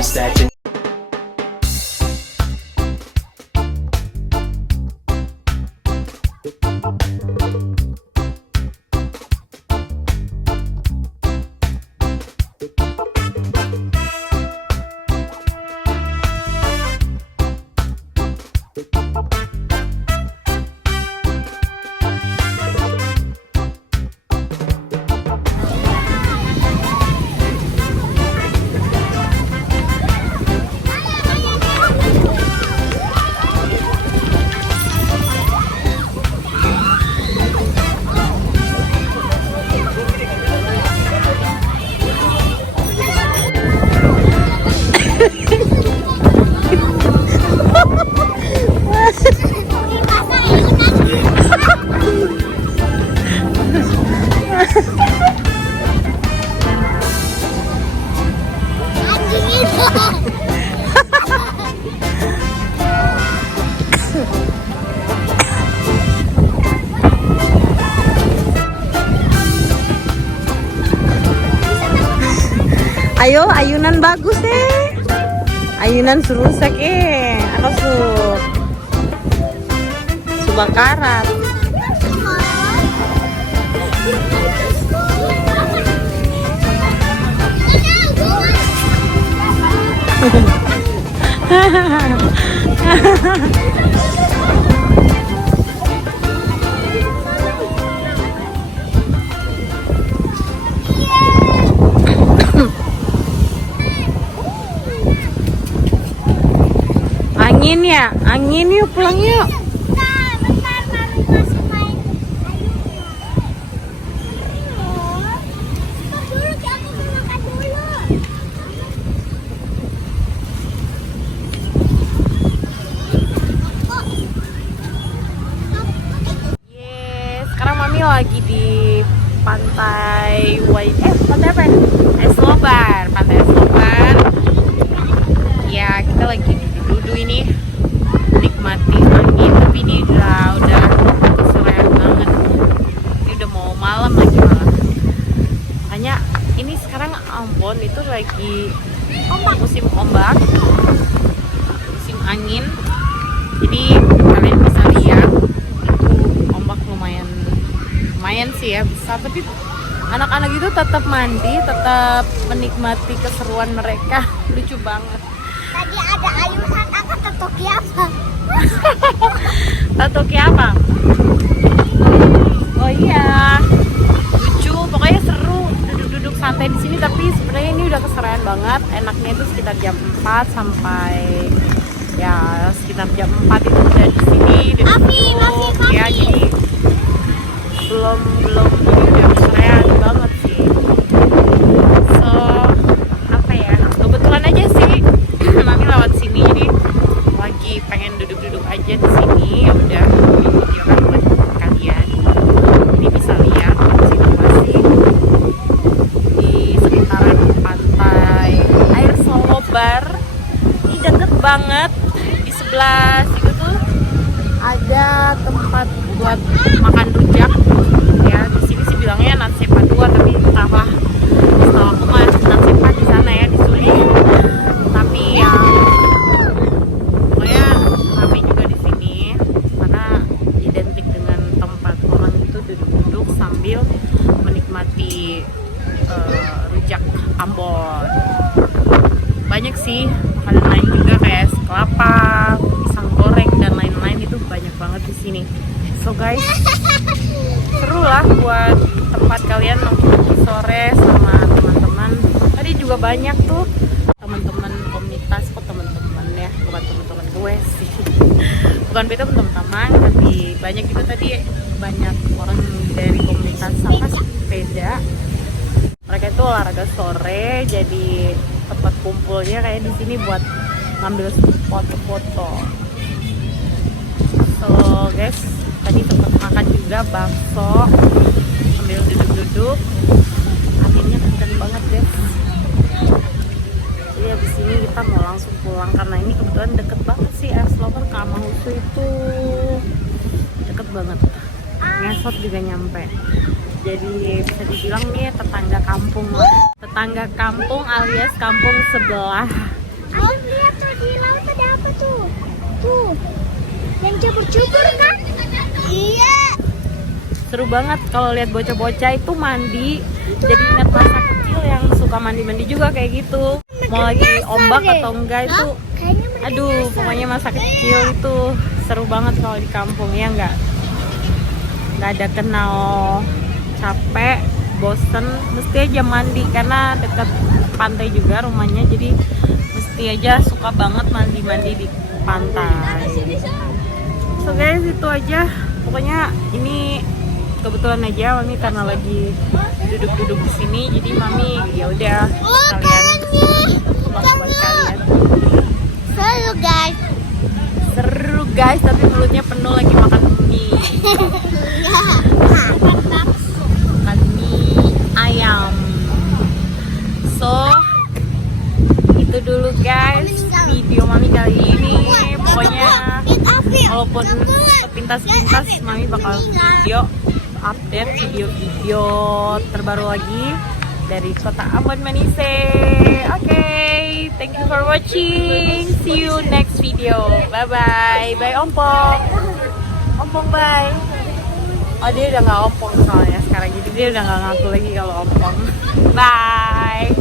promise that you Ayo, ayunan bagus ayunan serusak ano subakarat. Angin ya, angin yuk pulang yuk. Bentar, mami masih main. Ayo. Stop dulu, aku mau makan dulu. Yes, sekarang mami lagi di pantai pantai apa? Eslobar, pantai Eslobar. Ya, kita lagi duduk ini nikmati angin, tapi ini udah keserean banget. Ini udah mau malam lagi malah. Makanya ini sekarang Ambon itu lagi musim ombak, musim angin. Jadi kalian bisa lihat itu ombak lumayan sih ya besar, tapi anak-anak itu tetap mandi, tetap menikmati keseruan mereka. Lucu banget. Tadi ada ayunan, aku tetoki apa? Tatoki apa? Oh iya, lucu, pokoknya seru duduk-duduk santai di sini. Tapi sebenarnya ini udah keseruan banget. Enaknya itu sekitar jam 4 sampai ya sekitar jam 4 itu udah di sini duduk. Ya jadi belum ini udah keseruan banget sih. So apa ya? Kebetulan aja sih mami lewat sini, jadi lagi pengen duduk-duduk aja di sini. Ya udah videokan buat kalian, ini bisa lihat situasi di sekitaran pantai air Eslobar. Ini deket banget, di sebelah situ tuh ada tempat buat makan rujak ya. Di sini sih bilangnya Nansepa 2, tapi entahlah, setahu aku mah Nansepa di sana ya, di Suli. Tapi ya pokoknya rame juga di sini karena identik dengan tempat orang itu duduk-duduk sambil menikmati rujak Ambon. Banyak sih makanan lain juga kayak es kelapa, pisang goreng dan lain-lain, itu banyak banget di sini. So guys, seru lah buat tempat kalian nongkrong sore sama teman-teman. Tadi juga banyak tuh teman-teman komunitas, teman-teman ya, bukan teman-teman gue sih. Bukan beda teman-teman, tapi banyak juga tadi, banyak orang dari komunitas sama sepeda. Mereka itu olahraga sore, jadi tempat kumpulnya kayak di sini buat ngambil foto-foto. So guys, tadi tempat makan juga bakso sambil duduk-duduk. Anginnya kenceng banget guys. Jadi habis ini kita mau langsung pulang karena ini kebetulan deket banget sih Eslobar ke Amahusu itu, deket banget. Ngesot juga nyampe. Jadi bisa dibilang nih tetangga kampung lah, tetangga kampung alias kampung sebelah. yang cebur-cebur kan? Iya. Seru banget kalau lihat bocah-bocah itu mandi. Jadi ingat masa kecil yang suka mandi-mandi juga kayak gitu. Mau lagi ombak atau enggak itu, aduh, pokoknya masa kecil itu seru banget kalau di kampung ya nggak ada kenal capek, bosen, mesti aja mandi karena dekat pantai juga rumahnya, jadi mesti aja suka banget mandi-mandi di pantai. So guys, itu aja. Pokoknya ini kebetulan aja Mami karena lagi duduk-duduk di sini, jadi Mami ya udah kalian buat kalian. Seru guys. Seru guys, tapi mulutnya penuh lagi makan mie. Makan mie ayam. So itu dulu guys video Mami kali ini. Pokoknya walaupun sepintas-pintas Mami bakal video update video terbaru lagi dari kota Ambon Manise. Okay, thank you for watching. See you next video. Bye bye. Bye Ompong. Ompong bye. Oh, dia udah nggak ompong soalnya sekarang, jadi dia udah nggak ngaku lagi kalau ompong. Bye.